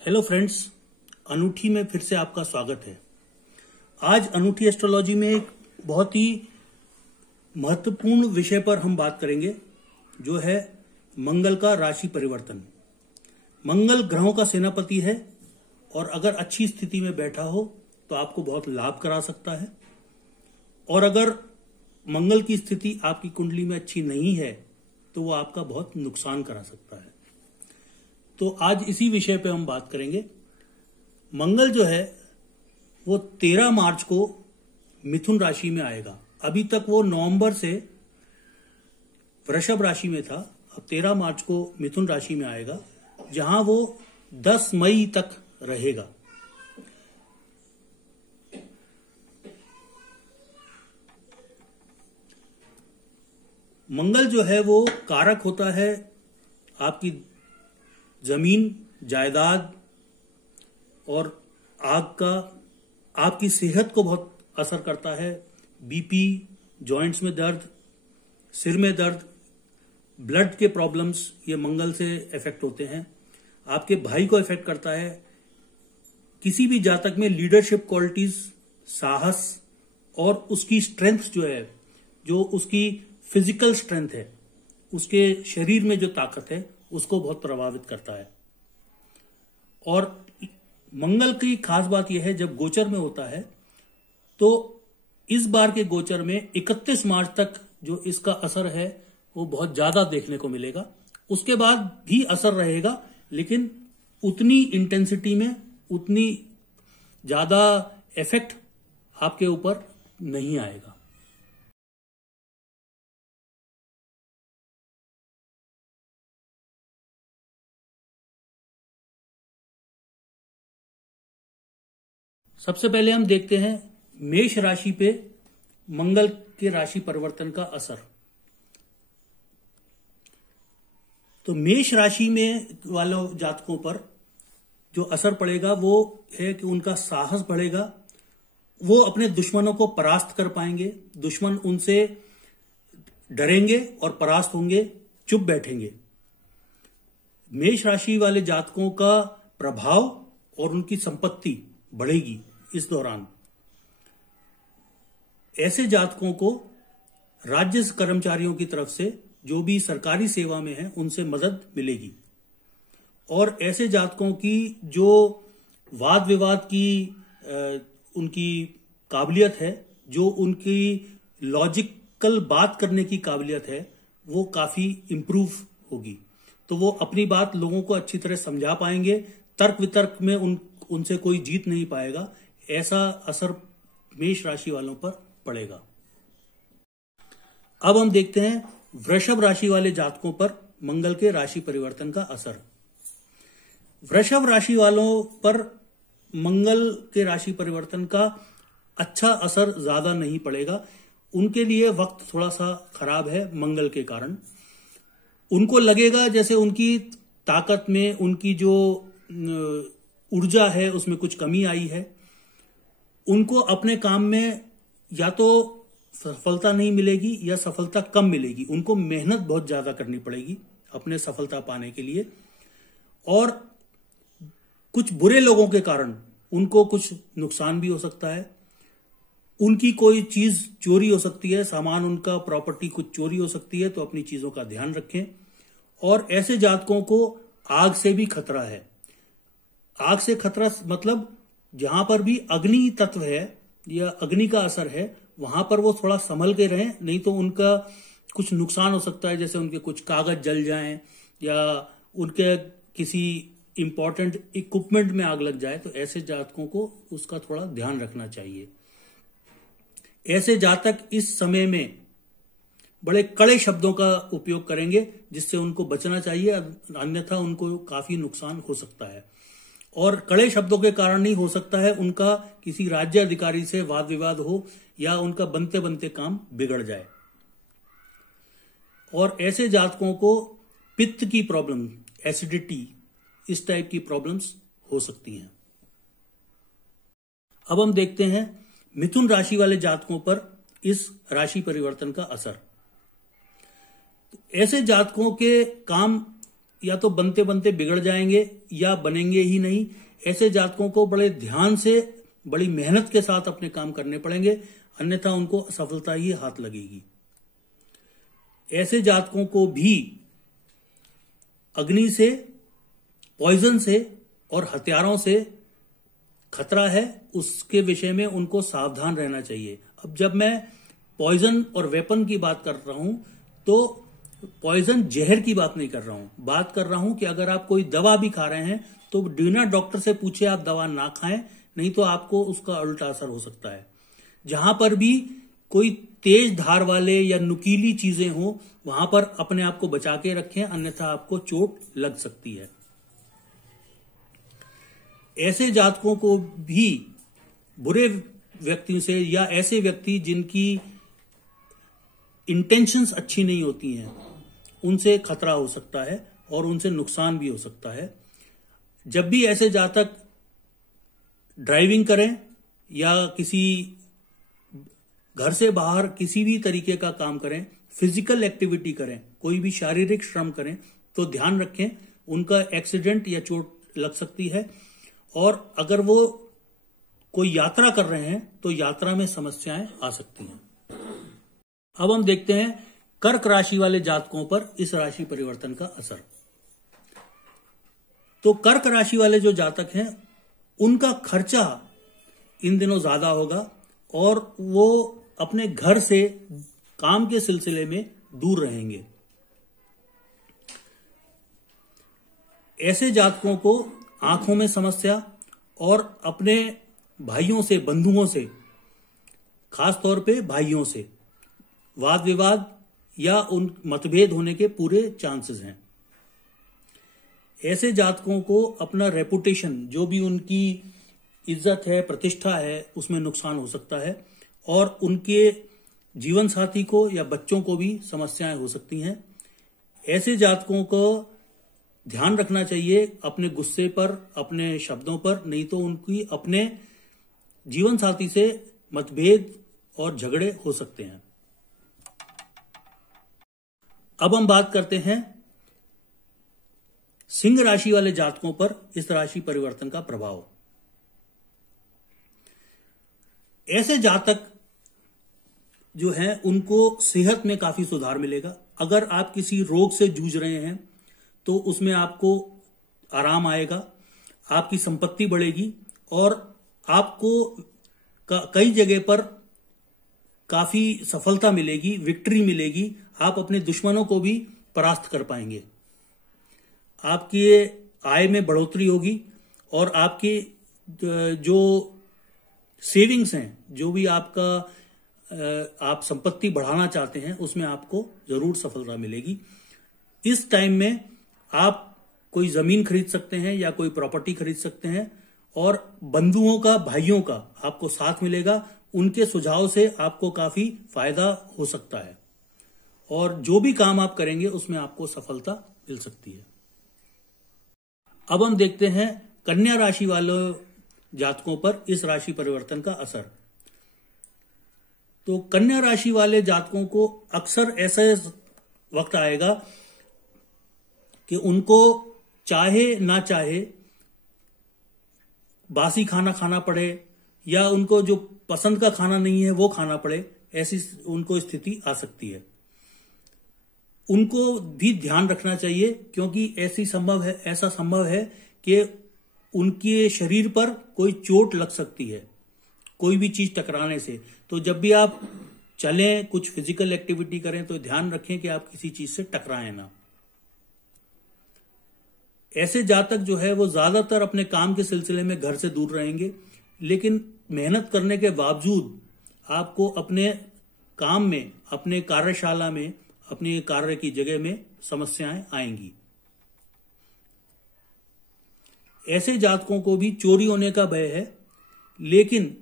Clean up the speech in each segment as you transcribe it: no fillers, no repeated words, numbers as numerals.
Hello friends, अनूठी में फिर से आपका स्वागत है। आज अनूठी एस्ट्रोलॉजी में एक बहुत ही महत्वपूर्ण विषय पर हम बात करेंगे, जो है मंगल का राशि परिवर्तन। मंगल ग्रहों का सेनापति है और अगर अच्छी स्थिति में बैठा हो तो आपको बहुत लाभ करा सकता है, और अगर मंगल की स्थिति आपकी कुंडली में अच्छी नहीं है तो वो आपका बहुत नुकसान करा सकता है। तो आज इसी विषय पे हम बात करेंगे। मंगल जो है वो 13 मार्च को मिथुन राशि में आएगा। अभी तक वो नवंबर से वृषभ राशि में था, अब 13 मार्च को मिथुन राशि में आएगा, जहां वो 10 मई तक रहेगा। मंगल जो है वो कारक होता है आपकी जमीन, जायदाद और आग का। आपकी सेहत को बहुत असर करता है। बीपी, जॉइंट्स में दर्द, सिर में दर्द, ब्लड के प्रॉब्लम्स, ये मंगल से इफेक्ट होते हैं। आपके भाई को इफेक्ट करता है। किसी भी जातक में लीडरशिप क्वालिटीज, साहस और उसकी स्ट्रेंथ जो है, जो उसकी फिजिकल स्ट्रेंथ है, उसके शरीर में जो ताकत है, उसको बहुत प्रभावित करता है। और मंगल की खास बात यह है, जब गोचर में होता है तो इस बार के गोचर में 31 मार्च तक जो इसका असर है वो बहुत ज्यादा देखने को मिलेगा। उसके बाद भी असर रहेगा, लेकिन उतनी इंटेंसिटी में, उतनी ज्यादा इफेक्ट आपके ऊपर नहीं आएगा। सबसे पहले हम देखते हैं मेष राशि पे मंगल के राशि परिवर्तन का असर। तो मेष राशि में वालों जातकों पर जो असर पड़ेगा वो है कि उनका साहस बढ़ेगा। वो अपने दुश्मनों को परास्त कर पाएंगे। दुश्मन उनसे डरेंगे और परास्त होंगे, चुप बैठेंगे। मेष राशि वाले जातकों का प्रभाव और उनकी संपत्ति बढ़ेगी इस दौरान। ऐसे जातकों को राज्य कर्मचारियों की तरफ से, जो भी सरकारी सेवा में है, उनसे मदद मिलेगी। और ऐसे जातकों की जो वाद विवाद की उनकी काबिलियत है, जो उनकी लॉजिकल बात करने की काबिलियत है, वो काफी इंप्रूव होगी। तो वो अपनी बात लोगों को अच्छी तरह समझा पाएंगे। तर्क वितर्क में उनसे कोई जीत नहीं पाएगा। ऐसा असर मेष राशि वालों पर पड़ेगा। अब हम देखते हैं वृषभ राशि वाले जातकों पर मंगल के राशि परिवर्तन का असर। वृषभ राशि वालों पर मंगल के राशि परिवर्तन का अच्छा असर ज्यादा नहीं पड़ेगा। उनके लिए वक्त थोड़ा सा खराब है मंगल के कारण। उनको लगेगा जैसे उनकी ताकत में, उनकी जो ऊर्जा है, उसमें कुछ कमी आई है। उनको अपने काम में या तो सफलता नहीं मिलेगी या सफलता कम मिलेगी। उनको मेहनत बहुत ज्यादा करनी पड़ेगी अपने सफलता पाने के लिए। और कुछ बुरे लोगों के कारण उनको कुछ नुकसान भी हो सकता है। उनकी कोई चीज चोरी हो सकती है, सामान उनका, प्रॉपर्टी कुछ चोरी हो सकती है, तो अपनी चीजों का ध्यान रखें। और ऐसे जातकों को आग से भी खतरा है। आग से खतरा मतलब जहां पर भी अग्नि तत्व है या अग्नि का असर है, वहां पर वो थोड़ा संभल के रहें, नहीं तो उनका कुछ नुकसान हो सकता है। जैसे उनके कुछ कागज जल जाएं या उनके किसी इंपॉर्टेंट इक्विपमेंट में आग लग जाए, तो ऐसे जातकों को उसका थोड़ा ध्यान रखना चाहिए। ऐसे जातक इस समय में बड़े कड़े शब्दों का उपयोग करेंगे, जिससे उनको बचना चाहिए, अन्यथा उनको काफी नुकसान हो सकता है। और कड़े शब्दों के कारण नहीं, हो सकता है उनका किसी राज्य अधिकारी से वाद विवाद हो या उनका बनते बनते काम बिगड़ जाए। और ऐसे जातकों को पित्त की प्रॉब्लम, एसिडिटी, इस टाइप की प्रॉब्लम्स हो सकती हैं। अब हम देखते हैं मिथुन राशि वाले जातकों पर इस राशि परिवर्तन का असर। ऐसे जातकों के काम या तो बनते बनते बिगड़ जाएंगे या बनेंगे ही नहीं। ऐसे जातकों को बड़े ध्यान से, बड़ी मेहनत के साथ अपने काम करने पड़ेंगे, अन्यथा उनको असफलता ही हाथ लगेगी। ऐसे जातकों को भी अग्नि से, पॉइजन से और हथियारों से खतरा है, उसके विषय में उनको सावधान रहना चाहिए। अब जब मैं पॉइजन और वेपन की बात कर रहा हूं तो पॉइजन जहर की बात नहीं कर रहा हूं, बात कर रहा हूं कि अगर आप कोई दवा भी खा रहे हैं तो बिना डॉक्टर से पूछे आप दवा ना खाएं, नहीं तो आपको उसका उल्टा असर हो सकता है। जहां पर भी कोई तेज धार वाले या नुकीली चीजें हो वहां पर अपने आप को बचा के रखें, अन्यथा आपको चोट लग सकती है। ऐसे जातकों को भी बुरे व्यक्तियों से या ऐसे व्यक्ति जिनकी इंटेंशंस अच्छी नहीं होती हैं, उनसे खतरा हो सकता है और उनसे नुकसान भी हो सकता है। जब भी ऐसे जातक ड्राइविंग करें या किसी घर से बाहर किसी भी तरीके का काम करें, फिजिकल एक्टिविटी करें, कोई भी शारीरिक श्रम करें, तो ध्यान रखें उनका एक्सीडेंट या चोट लग सकती है। और अगर वो कोई यात्रा कर रहे हैं तो यात्रा में समस्याएं आ सकती हैं। अब हम देखते हैं कर्क राशि वाले जातकों पर इस राशि परिवर्तन का असर। तो कर्क राशि वाले जो जातक हैं उनका खर्चा इन दिनों ज्यादा होगा और वो अपने घर से काम के सिलसिले में दूर रहेंगे। ऐसे जातकों को आंखों में समस्या और अपने भाइयों से, बंधुओं से, खासतौर पे भाइयों से वाद विवाद या उन मतभेद होने के पूरे चांसेस हैं। ऐसे जातकों को अपना रेपुटेशन, जो भी उनकी इज्जत है, प्रतिष्ठा है, उसमें नुकसान हो सकता है और उनके जीवन साथी को या बच्चों को भी समस्याएं हो सकती हैं। ऐसे जातकों को ध्यान रखना चाहिए अपने गुस्से पर, अपने शब्दों पर, नहीं तो उनकी अपने जीवन साथी से मतभेद और झगड़े हो सकते हैं। अब हम बात करते हैं सिंह राशि वाले जातकों पर इस राशि परिवर्तन का प्रभाव। ऐसे जातक जो हैं उनको सेहत में काफी सुधार मिलेगा। अगर आप किसी रोग से जूझ रहे हैं तो उसमें आपको आराम आएगा, आपकी संपत्ति बढ़ेगी और आपको कई जगह पर काफी सफलता मिलेगी, विक्ट्री मिलेगी। आप अपने दुश्मनों को भी परास्त कर पाएंगे। आपकी आय में बढ़ोतरी होगी और आपकी जो सेविंग्स हैं, जो भी आपका आप संपत्ति बढ़ाना चाहते हैं, उसमें आपको जरूर सफलता मिलेगी। इस टाइम में आप कोई जमीन खरीद सकते हैं या कोई प्रॉपर्टी खरीद सकते हैं और बंधुओं का, भाइयों का आपको साथ मिलेगा। उनके सुझाव से आपको काफी फायदा हो सकता है और जो भी काम आप करेंगे उसमें आपको सफलता मिल सकती है। अब हम देखते हैं कन्या राशि वालों जातकों पर इस राशि परिवर्तन का असर। तो कन्या राशि वाले जातकों को अक्सर ऐसा वक्त आएगा कि उनको चाहे ना चाहे बासी खाना खाना पड़े या उनको जो पसंद का खाना नहीं है वो खाना पड़े, ऐसी उनको स्थिति आ सकती है। उनको भी ध्यान रखना चाहिए क्योंकि ऐसा संभव है कि उनके शरीर पर कोई चोट लग सकती है कोई भी चीज टकराने से। तो जब भी आप चलें, कुछ फिजिकल एक्टिविटी करें तो ध्यान रखें कि आप किसी चीज से टकराएं ना। ऐसे जातक जो है वो ज्यादातर अपने काम के सिलसिले में घर से दूर रहेंगे, लेकिन मेहनत करने के बावजूद आपको अपने काम में, अपने कार्यशाला में, अपनी कार्य की जगह में समस्याएं आएंगी। ऐसे जातकों को भी चोरी होने का भय है, लेकिन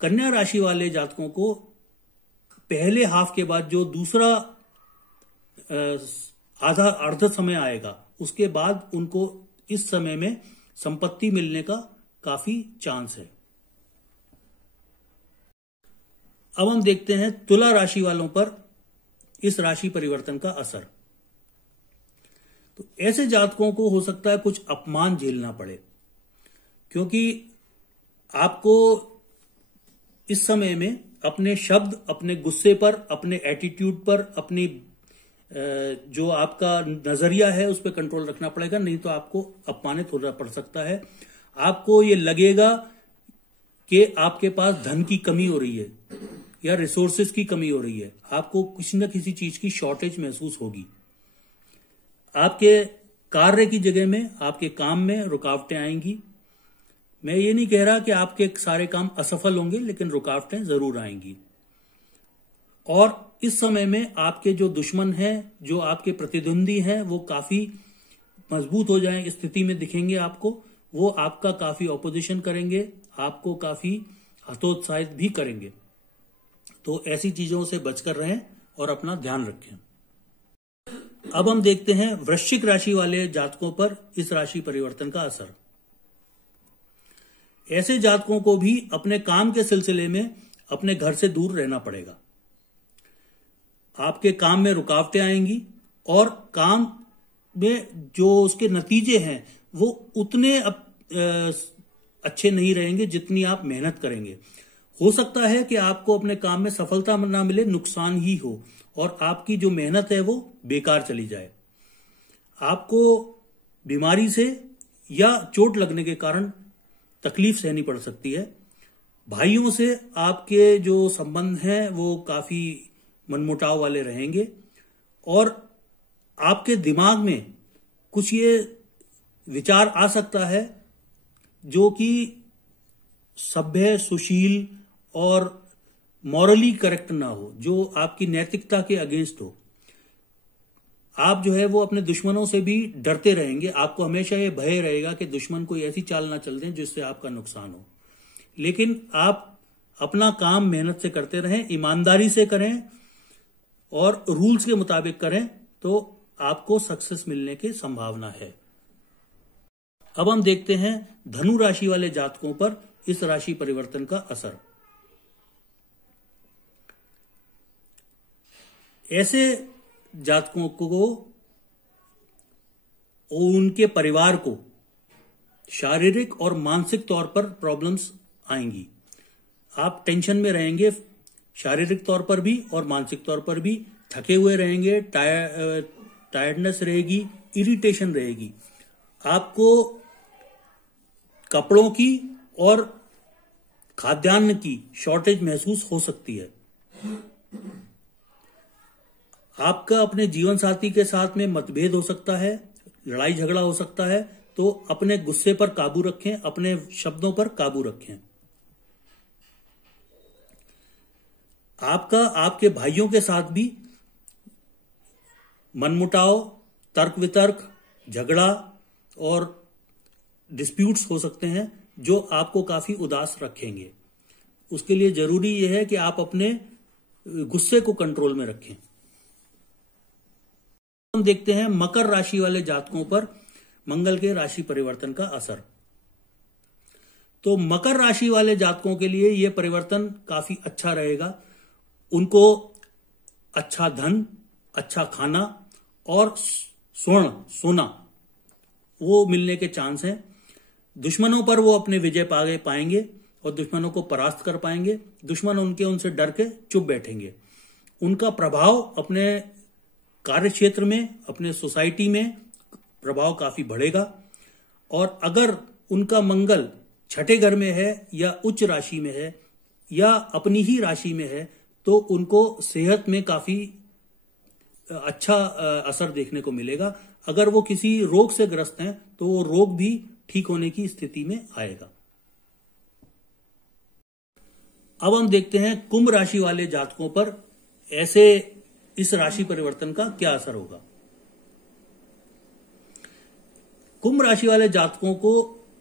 कन्या राशि वाले जातकों को पहले हाफ के बाद जो दूसरा आधा अर्ध समय आएगा, उसके बाद उनको इस समय में संपत्ति मिलने का काफी चांस है। अब हम देखते हैं तुला राशि वालों पर इस राशि परिवर्तन का असर। तो ऐसे जातकों को हो सकता है कुछ अपमान झेलना पड़े, क्योंकि आपको इस समय में अपने शब्द, अपने गुस्से पर, अपने एटीट्यूड पर, अपनी जो आपका नजरिया है उस पर कंट्रोल रखना पड़ेगा, नहीं तो आपको अपमानित होना पड़ सकता है। आपको ये लगेगा कि आपके पास धन की कमी हो रही है या रिसोर्सेज की कमी हो रही है, आपको किसी न किसी चीज की शॉर्टेज महसूस होगी। आपके कार्य की जगह में, आपके काम में रुकावटें आएंगी। मैं ये नहीं कह रहा कि आपके सारे काम असफल होंगे, लेकिन रुकावटें जरूर आएंगी। और इस समय में आपके जो दुश्मन हैं, जो आपके प्रतिद्वंदी हैं, वो काफी मजबूत हो जाए स्थिति में दिखेंगे आपको। वो आपका काफी ऑपोजिशन करेंगे, आपको काफी हतोत्साहित भी करेंगे। तो ऐसी चीजों से बचकर रहें और अपना ध्यान रखें। अब हम देखते हैं वृश्चिक राशि वाले जातकों पर इस राशि परिवर्तन का असर। ऐसे जातकों को भी अपने काम के सिलसिले में अपने घर से दूर रहना पड़ेगा। आपके काम में रुकावटें आएंगी और काम में जो उसके नतीजे हैं वो उतने अच्छे नहीं रहेंगे जितनी आप मेहनत करेंगे। हो सकता है कि आपको अपने काम में सफलता ना मिले, नुकसान ही हो और आपकी जो मेहनत है वो बेकार चली जाए। आपको बीमारी से या चोट लगने के कारण तकलीफ सहनी पड़ सकती है। भाइयों से आपके जो संबंध हैं वो काफी मनमुटाव वाले रहेंगे और आपके दिमाग में कुछ ये विचार आ सकता है जो कि सभ्य, सुशील और मॉरली करेक्ट ना हो, जो आपकी नैतिकता के अगेंस्ट हो। आप जो है वो अपने दुश्मनों से भी डरते रहेंगे। आपको हमेशा ये भय रहेगा कि दुश्मन कोई ऐसी चाल ना चल दें जिससे आपका नुकसान हो। लेकिन आप अपना काम मेहनत से करते रहें, ईमानदारी से करें और रूल्स के मुताबिक करें, तो आपको सक्सेस मिलने की संभावना है। अब हम देखते हैं धनु राशि वाले जातकों पर इस राशि परिवर्तन का असर। ऐसे जातकों को, उनके परिवार को शारीरिक और मानसिक तौर पर प्रॉब्लम्स आएंगी। आप टेंशन में रहेंगे, शारीरिक तौर पर भी और मानसिक तौर पर भी थके हुए रहेंगे, टायर्डनेस रहेगी, इरिटेशन रहेगी। आपको कपड़ों की और खाद्यान्न की शॉर्टेज महसूस हो सकती है। आपका अपने जीवन साथी के साथ में मतभेद हो सकता है, लड़ाई झगड़ा हो सकता है, तो अपने गुस्से पर काबू रखें, अपने शब्दों पर काबू रखें। आपके भाइयों के साथ भी मनमुटाव, तर्क वितर्क, झगड़ा और डिस्प्यूट्स हो सकते हैं जो आपको काफी उदास रखेंगे। उसके लिए जरूरी यह है कि आप अपने गुस्से को कंट्रोल में रखें। हम देखते हैं मकर राशि वाले जातकों पर मंगल के राशि परिवर्तन का असर। तो मकर राशि वाले जातकों के लिए यह परिवर्तन काफी अच्छा रहेगा। उनको अच्छा धन, अच्छा खाना और सोना वो मिलने के चांस हैं। दुश्मनों पर वो अपने विजय पाएंगे और दुश्मनों को परास्त कर पाएंगे। दुश्मन उनसे डर के चुप बैठेंगे। उनका प्रभाव अपने कार्य क्षेत्र में, अपने सोसाइटी में प्रभाव काफी बढ़ेगा। और अगर उनका मंगल छठे घर में है या उच्च राशि में है या अपनी ही राशि में है, तो उनको सेहत में काफी अच्छा असर देखने को मिलेगा। अगर वो किसी रोग से ग्रस्त हैं तो वो रोग भी ठीक होने की स्थिति में आएगा। अब हम देखते हैं कुंभ राशि वाले जातकों पर ऐसे इस राशि परिवर्तन का क्या असर होगा। कुंभ राशि वाले जातकों को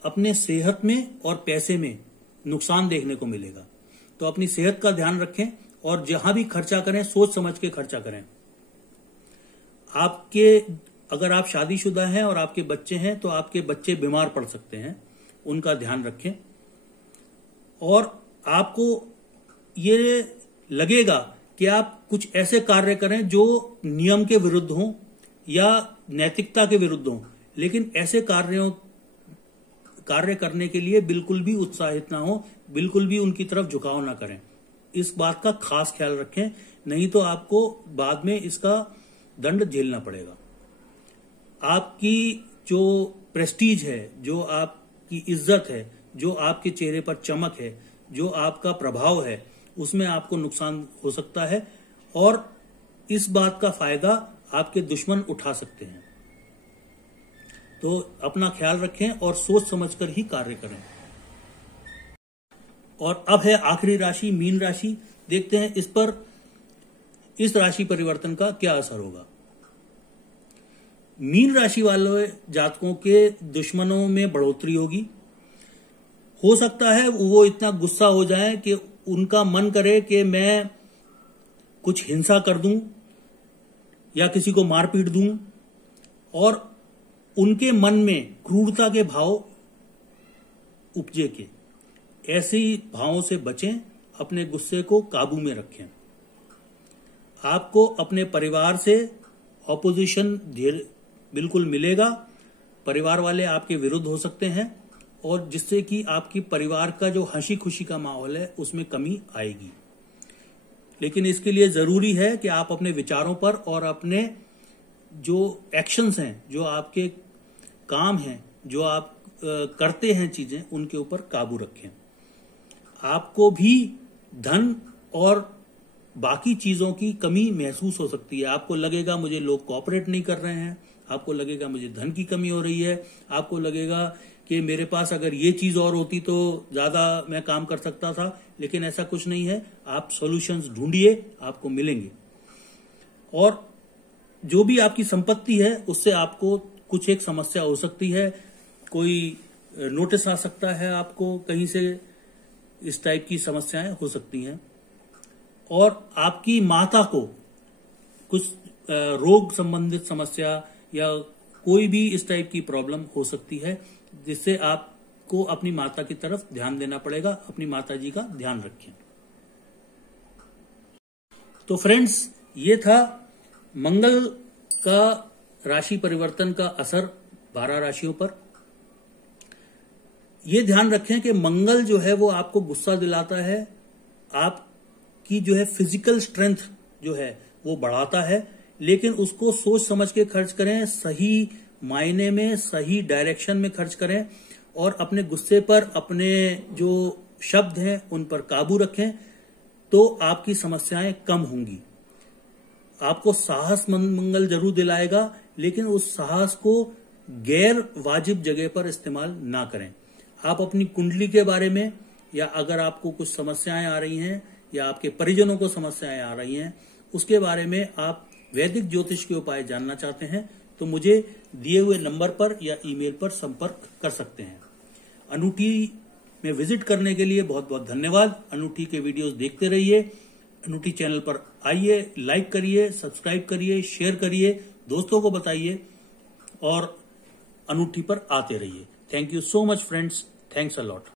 अपने सेहत में और पैसे में नुकसान देखने को मिलेगा। तो अपनी सेहत का ध्यान रखें और जहां भी खर्चा करें सोच समझ के खर्चा करें। अगर आप शादीशुदा हैं और आपके बच्चे हैं तो आपके बच्चे बीमार पड़ सकते हैं, उनका ध्यान रखें। और आपको ये लगेगा कि आप कुछ ऐसे कार्य करें जो नियम के विरुद्ध हों या नैतिकता के विरुद्ध हों, लेकिन ऐसे कार्य करने के लिए बिल्कुल भी उत्साहित ना हो, बिल्कुल भी उनकी तरफ झुकाव ना करें। इस बात का खास ख्याल रखें, नहीं तो आपको बाद में इसका दंड झेलना पड़ेगा। आपकी जो प्रेस्टीज है, जो आपकी इज्जत है, जो आपके चेहरे पर चमक है, जो आपका प्रभाव है, उसमें आपको नुकसान हो सकता है और इस बात का फायदा आपके दुश्मन उठा सकते हैं। तो अपना ख्याल रखें और सोच समझकर ही कार्य करें। और अब है आखिरी राशि, मीन राशि। देखते हैं इस पर, इस राशि परिवर्तन का क्या असर होगा। मीन राशि वाले जातकों के दुश्मनों में बढ़ोतरी होगी। हो सकता है वो इतना गुस्सा हो जाए कि उनका मन करे कि मैं कुछ हिंसा कर दूं या किसी को मारपीट दूं, और उनके मन में क्रूरता के भाव उपजे के। ऐसे भावों से बचें, अपने गुस्से को काबू में रखें। आपको अपने परिवार से ऑपोजिशन बिल्कुल मिलेगा। परिवार वाले आपके विरुद्ध हो सकते हैं और जिससे कि आपकी परिवार का जो हंसी खुशी का माहौल है उसमें कमी आएगी। लेकिन इसके लिए जरूरी है कि आप अपने विचारों पर और अपने जो एक्शंस हैं, जो आपके काम हैं, जो आप करते हैं चीजें, उनके ऊपर काबू रखें। आपको भी धन और बाकी चीजों की कमी महसूस हो सकती है। आपको लगेगा मुझे लोग कोऑपरेट नहीं कर रहे हैं, आपको लगेगा मुझे धन की कमी हो रही है, आपको लगेगा कि मेरे पास अगर ये चीज और होती तो ज्यादा मैं काम कर सकता था। लेकिन ऐसा कुछ नहीं है। आप सॉल्यूशंस ढूंढिए, आपको मिलेंगे। और जो भी आपकी संपत्ति है उससे आपको कुछ एक समस्या हो सकती है। कोई नोटिस आ सकता है आपको कहीं से, इस टाइप की समस्याएं हो सकती हैं। और आपकी माता को कुछ रोग संबंधित समस्या या कोई भी इस टाइप की प्रॉब्लम हो सकती है, जिससे आपको अपनी माता की तरफ ध्यान देना पड़ेगा। अपनी माता जी का ध्यान रखें। तो फ्रेंड्स, ये था मंगल का राशि परिवर्तन का असर 12 राशियों पर। ये ध्यान रखें कि मंगल जो है वो आपको गुस्सा दिलाता है, आपकी जो है फिजिकल स्ट्रेंथ जो है वो बढ़ाता है, लेकिन उसको सोच समझ के खर्च करें, सही मायने में, सही डायरेक्शन में खर्च करें और अपने गुस्से पर, अपने जो शब्द हैं उन पर काबू रखें, तो आपकी समस्याएं कम होंगी। आपको साहस मंगल जरूर दिलाएगा, लेकिन उस साहस को गैर वाजिब जगह पर इस्तेमाल ना करें। आप अपनी कुंडली के बारे में, या अगर आपको कुछ समस्याएं आ रही हैं या आपके परिजनों को समस्याएं आ रही हैं, उसके बारे में आप वैदिक ज्योतिष के उपाय जानना चाहते हैं तो मुझे दिए हुए नंबर पर या ईमेल पर संपर्क कर सकते हैं। अनूठी में विजिट करने के लिए बहुत बहुत धन्यवाद। अनूठी के वीडियोस देखते रहिए। अनूठी चैनल पर आइए, लाइक करिए, सब्सक्राइब करिए, शेयर करिए, दोस्तों को बताइए और अनूठी पर आते रहिए। Thank you so much friends. Thanks a lot.